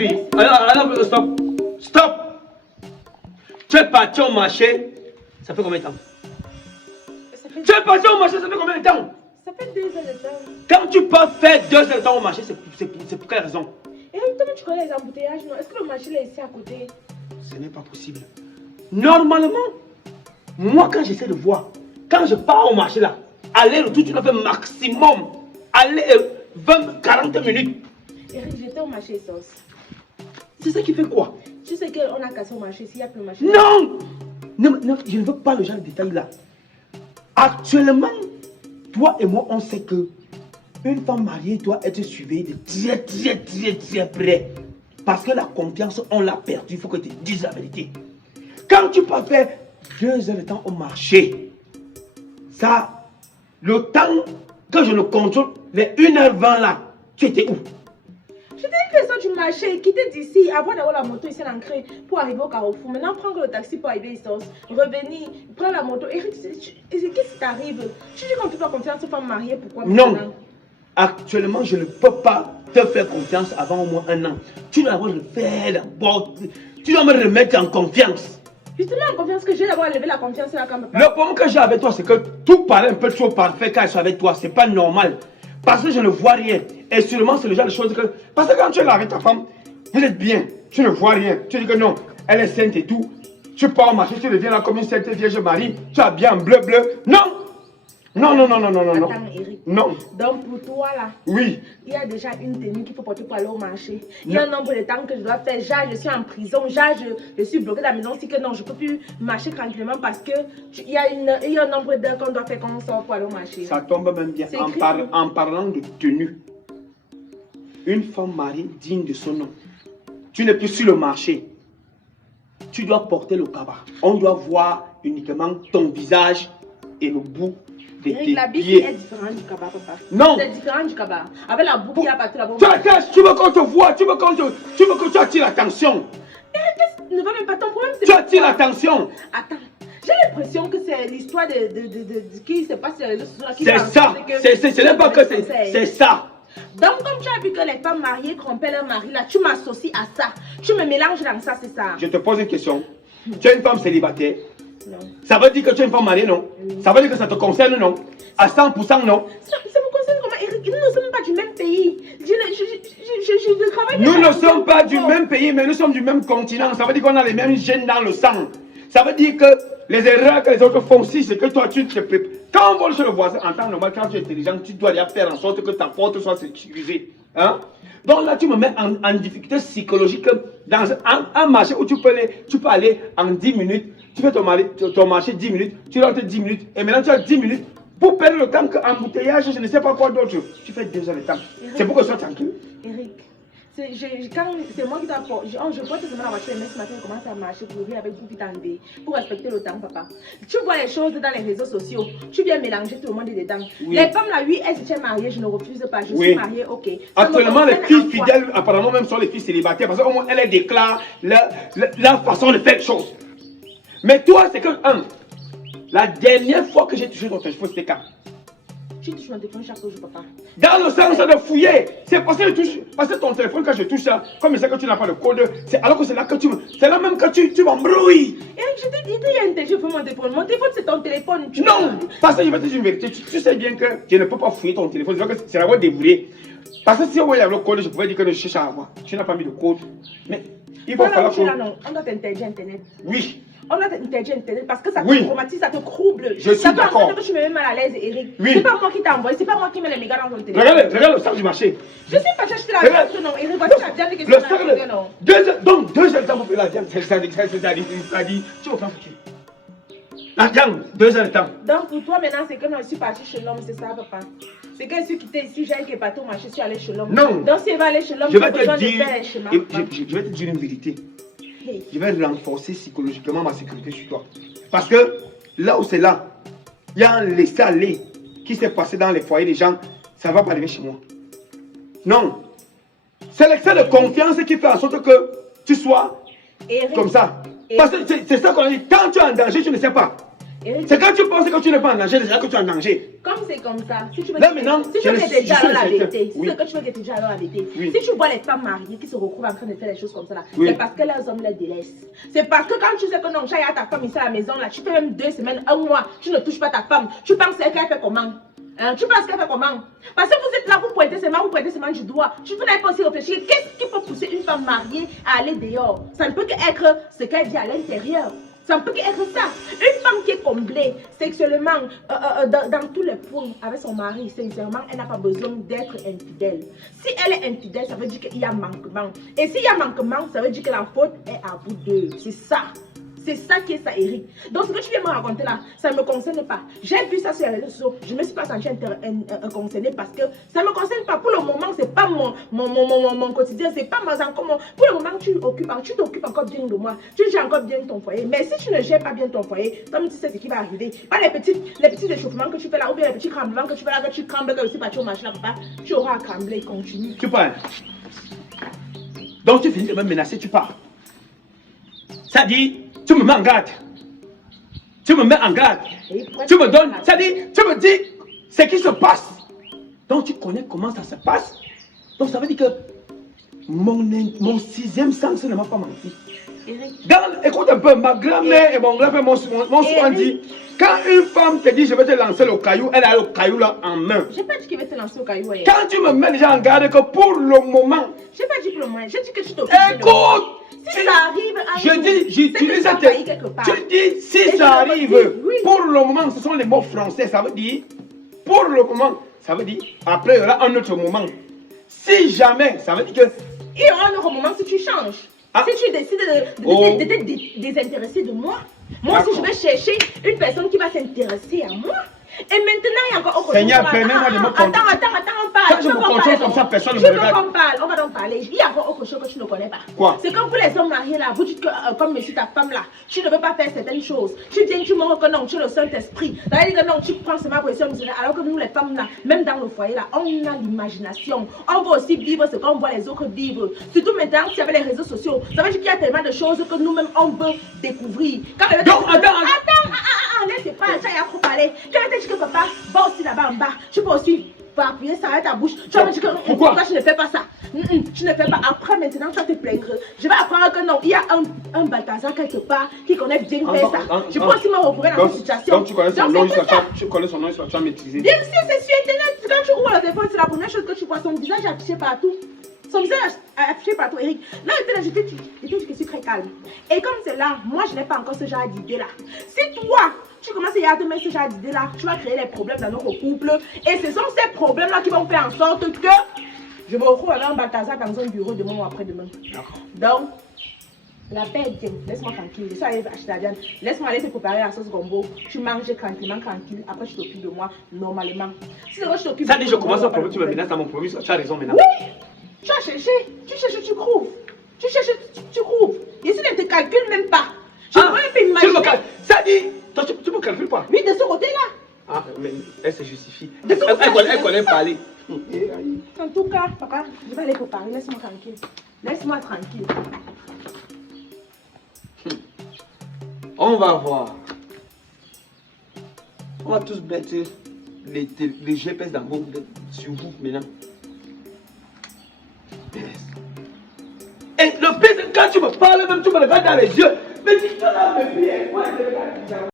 Julie, alors, stop. Stop. Tu es parti au marché, ça fait combien de temps? Tu es parti au marché, ça fait combien de temps? Ça fait 2 heures de temps. Quand tu peux faire 2 heures de temps au marché, c'est pour quelle raison? Et toi, tu connais les embouteillages, non? Est-ce que le marché est ici à côté? Ce n'est pas possible. Normalement, moi quand j'essaie de voir, quand je pars au marché là, aller-retour, tu dois faire maximum, aller 20-40 minutes. Eric, j'étais au marché sauce. C'est ça qui fait quoi? Tu sais qu'on a cassé au marché, s'il n'y a plus de marché. Non! Non, je ne veux pas le genre de détails là. Actuellement, toi et moi, on sait que une femme mariée doit être suivie de très près. Parce que la confiance, on l'a perdue. Il faut que tu dises la vérité. Quand tu peux faire 2 heures de temps au marché, ça, le temps que je ne contrôle, les 1h20 là, tu étais où? J'étais une personne du marché, quitter d'ici, avant d'avoir la moto ici à l'ancré pour arriver au carrefour. Maintenant, prendre le taxi pour arriver ici, revenir, prendre la moto. Eric, qu'est-ce qui t'arrive? Tu dis qu'on te fait confiance aux femmes mariées, pourquoi? Non. Actuellement, je ne peux pas te faire confiance avant au moins 1 an. Tu dois le faire d'abord. Tu dois me remettre en confiance. Justement, en confiance que j'ai d'abord levé la confiance là quand même. Le problème que j'ai avec toi, c'est que tout paraît un peu trop parfait quand je suis avec toi. C'est pas normal. Parce que je ne vois rien. Et sûrement, c'est le genre de choses que... Parce que quand tu es là avec ta femme, vous êtes bien. Tu ne vois rien. Tu dis que non, elle est sainte et tout. Tu pars au marché, tu reviens là comme une sainte Vierge Marie. Tu as bien bleu. Non! Non. Attends, Eric. Non. Donc pour toi là, oui. Il y a déjà une tenue qu'il faut porter pour aller au marché. Il y a un nombre de temps que je dois faire. Genre, je suis en prison. Genre, je suis bloquée dans la maison. C'est que non, je ne peux plus marcher tranquillement parce que il y a un nombre d'heures qu'on doit faire quand on sort pour aller au marché. Ça tombe même bien. En parlant de tenue, une femme mariée digne de son nom, tu n'es plus sur le marché. Tu dois porter le cabas. On doit voir uniquement ton visage et le bout de tes la bille pieds. est différente du cabas, papa. Non. C'est différent du cabas. Avec la boucle qui a partout là-bas. Tu veux qu'on te voie, tu veux que tu attires l'attention. Ne va même pas ton problème. Tu attires l'attention. Attends. J'ai l'impression que c'est l'histoire de qui se passe sur les réseaux sociaux. C'est ça. Ce n'est pas que c'est ça. Donc, comme tu as vu que les femmes mariées trompaient leur mari, là, tu m'associes à ça. Tu me mélanges dans ça, c'est ça. Je te pose une question. Tu es une femme célibataire? Non. Ça veut dire que tu es une femme mariée, non? Ça veut dire que ça te concerne, non? À 100%, non? Ça me concerne comment, Eric? Nous ne sommes pas du même pays. Je travaille. Nous ne sommes pas du même pays, mais nous sommes du même continent. Ça veut dire qu'on a les mêmes gènes dans le sang. Ça veut dire que les erreurs que les autres font, si c'est que toi tu te prépares. Quand on vole chez le voisin, en temps normal, quand tu es intelligent, tu dois déjà faire en sorte que ta porte soit sécurisée. Hein? Donc là, tu me mets en difficulté psychologique dans un marché où tu peux aller en 10 minutes. Tu fais ton marché 10 minutes, tu rentres 10 minutes, et maintenant tu as 10 minutes pour perdre le temps qu'embouteillage, je ne sais pas quoi d'autre. Tu fais 2 heures de temps. C'est pour que je sois tranquille. Eric, c'est moi qui dois apporter. Je vois te demander la voiture, mais ce matin, on commence à marcher pour venir avec vous qui t'arriver. Pour respecter le temps, papa. Tu vois les choses dans les réseaux sociaux. Tu viens mélanger tout le monde dedans. Oui. Les femmes là, oui, elles étaient mariées, je ne refuse pas. Je suis mariée, ok. Actuellement, les filles fidèles, apparemment même sont les filles célibataires, parce qu'au moins elles déclarent leur façon de faire les choses. Mais toi, c'est que, la dernière fois que j'ai touché ton téléphone, c'était quand? Tu touches mon téléphone chaque jour, papa. Dans le sens de fouiller. C'est parce que ton téléphone, quand je touche ça, comme je sais que tu n'as pas le code, alors que c'est là que c'est là même que tu m'embrouilles. Eric, je t'ai dit, il y a une téléphone pour mon téléphone. Mon téléphone, c'est ton téléphone. Non, parce que je vais te dire une vérité. Tu sais bien que je ne peux pas fouiller ton téléphone. C'est la voie dévoilée. Parce que si on avait le code, je pouvais dire que je cherche à avoir. Tu n'as pas mis de code. Mais il va falloir que... On doit t'interdire Internet. Oui. On doit t'interdire Internet parce que ça te traumatise, ça te trouble. Je suis d'accord. Ça peut que tu me mets mal à l'aise, Eric. Oui. C'est pas moi qui t'ai envoyé, c'est pas moi qui mets les mégas dans ton téléphone. Regarde le sac du marché. Je sais pas, j'ai acheté la viande, non. Eric, voici la viande que tu as acheté, non. Donc, 2 heures de temps pour faire la viande. Ça dit, tu vas faire foutu. La viande, 2 heures de temps. Donc, pour toi, maintenant, c'est que non, je suis partie chez l'homme, c'est ça, papa. C'est que je suis quitté ici, j'ai qui est parti au marché, je suis allée chez l'homme. Non. Donc, si elle va aller chez l'homme, je vais te dire une vérité. Je vais renforcer psychologiquement ma sécurité sur toi. Parce que là où c'est là, il y a un laisser-aller qui s'est passé dans les foyers des gens, ça ne va pas arriver chez moi. Non. C'est l'excès de confiance qui fait en sorte que tu sois comme ça. Parce que c'est ça qu'on a dit. Quand tu es en danger, tu ne sais pas. C'est quand tu penses que tu n'es pas en danger, déjà que tu es en danger. Comme c'est comme ça, si tu veux Là maintenant, si tu veux que tu dises la vérité, oui. si que tu veux que tu dises la vérité, Oui. si tu vois les femmes mariées qui se retrouvent en train de faire des choses comme ça, là, Oui. c'est parce que leurs hommes les délaissent. C'est parce que quand tu sais que non, tu as ta femme ici à la maison, là, tu fais même 2 semaines, 1 mois, tu ne touches pas ta femme, tu penses qu'elle fait comment? Hein, tu penses qu'elle fait comment? Parce que vous êtes là, vous pointez ses mains du doigt. Vous n'avez pas aussi réfléchir. Qu'est-ce qui peut pousser une femme mariée à aller dehors? Ça ne peut qu'être ce qu'elle vit à l'intérieur. Ça ne peut qu'être ça. Une femme qui est comblée sexuellement dans tous les points avec son mari, sincèrement, elle n'a pas besoin d'être infidèle. Si elle est infidèle, ça veut dire qu'il y a manquement. Et s'il y a manquement, ça veut dire que la faute est à vous deux. C'est ça. C'est ça qui est ça, Eric. Donc, ce que tu viens me raconter là, ça ne me concerne pas. J'ai vu ça sur les réseaux sociaux. Je ne me suis pas sentie concernée parce que ça ne me concerne pas. Pour le moment, ce n'est pas mon quotidien. C'est pas pour le moment, tu t'occupes encore bien de moi. Tu gères encore bien ton foyer. Mais si tu ne gères pas bien ton foyer, comme tu sais ce qui va arriver, pas les petits échauffements que tu fais là, ou bien les petits tremblements que tu fais là, que tu trembles, que je suis parti au marché là, papa, tu auras à trembler, continue. Tu pars. Donc tu finis de me menacer, tu pars. Ça dit, tu me mets en garde. Tu me mets en garde. Tu me donnes, ça dit, tu me dis ce qui se passe. Donc tu connais comment ça se passe. Donc ça veut dire que mon 6e sens ne m'a pas menti. Écoute un peu, ma grand-mère et mon grand-père m'ont souvent dit, quand une femme te dit je vais te lancer le caillou, elle a le caillou là en main. J'ai pas dit qu'il va te lancer le caillou. Quand tu me mets déjà en garde que pour le moment. J'ai pas dit pour le moment, j'ai dit que tu t'occupes. Écoute! Si ça arrive j'utilise cette. Tu dis si ça arrive, oui. Pour le moment, ce sont les mots français, ça veut dire pour le moment, ça veut dire après il y aura un autre moment. Si jamais, ça veut dire que. Il y aura un autre moment si tu changes. Ah. Si tu décides de te désintéresser de moi, moi aussi je vais chercher une personne qui va s'intéresser à moi. Et maintenant, il y a encore autre chose. Seigneur, permets-moi de me contrôler. Attends, on parle. Quand je me contrôle comme ça, personne ne me regarde. On va donc parler. Il y a encore autre chose que tu ne connais pas. Quoi? C'est comme pour les hommes mariés là, vous dites que comme monsieur ta femme là, tu ne veux pas faire certaines choses. Tu viens, tu montres que non, tu es le Saint-Esprit. C'est-à-dire que non, tu prends seulement position missionnaire. Alors que nous, les femmes là, même dans le foyer là, on a l'imagination. On va aussi vivre ce qu'on voit les autres vivre. Surtout maintenant, s'il y avait les réseaux sociaux, ça veut dire qu'il y a tellement de choses que nous-mêmes on veut découvrir. Attends, laissez pas, ça y a trop parlé. Tu vas te dire que papa va aussi là-bas en bas. Tu peux aussi appuyer ça à ta bouche. Tu vas me dire que pourquoi tu ne fais pas ça? Tu ne fais pas. Après, maintenant, tu vas te plaindre. Je vais apprendre que non, il y a un Balthazar quelque part qui connaît bien faire ça. Je peux aussi me retrouver dans cette situation. Donc, tu connais son nom, tu as maîtrisé. Bien sûr, c'est sur Internet. Quand tu ouvres le téléphone, c'est la première chose que tu vois. Son visage affiché partout. Son visage affiché partout, Eric. Là, j'étais dit que je suis très calme. Et comme c'est là, moi, je n'ai pas encore ce genre d'idée là. Si toi, tu commences à te mettre ce genre d'idée là, tu vas créer des problèmes dans notre couple. Et ce sont ces problèmes là qui vont faire en sorte que je me retrouve avec un Balthazar dans un bureau demain ou après-demain. Donc, la paix est bien. Laisse-moi tranquille. Je suis allée acheter la viande. Laisse-moi aller te préparer la sauce gombo. Tu manges tranquillement, tranquille. Après, tu t'occupes de moi normalement. Si je t'occupe. Ça dit, je commence à problème, tu me menaces dans mon premier. Tu as raison maintenant. Oui! Tu as cherché. Tu cherches, tu trouves. Tu cherches, tu trouves. Ici, ne te calcule même pas. Je peux même imaginer. Ça dit, toi, tu me calcules pas. Oui, de ce côté-là. Ah, mais elle se justifie. Elle connaît parler. En tout cas, papa, je vais aller préparer. Laisse-moi tranquille. Laisse-moi tranquille. On va voir. On va tous mettre les GPS sur vous maintenant. Et le pire, quand tu me parles, même tu me regardes dans les yeux. Mais dis-toi là, mes pieds.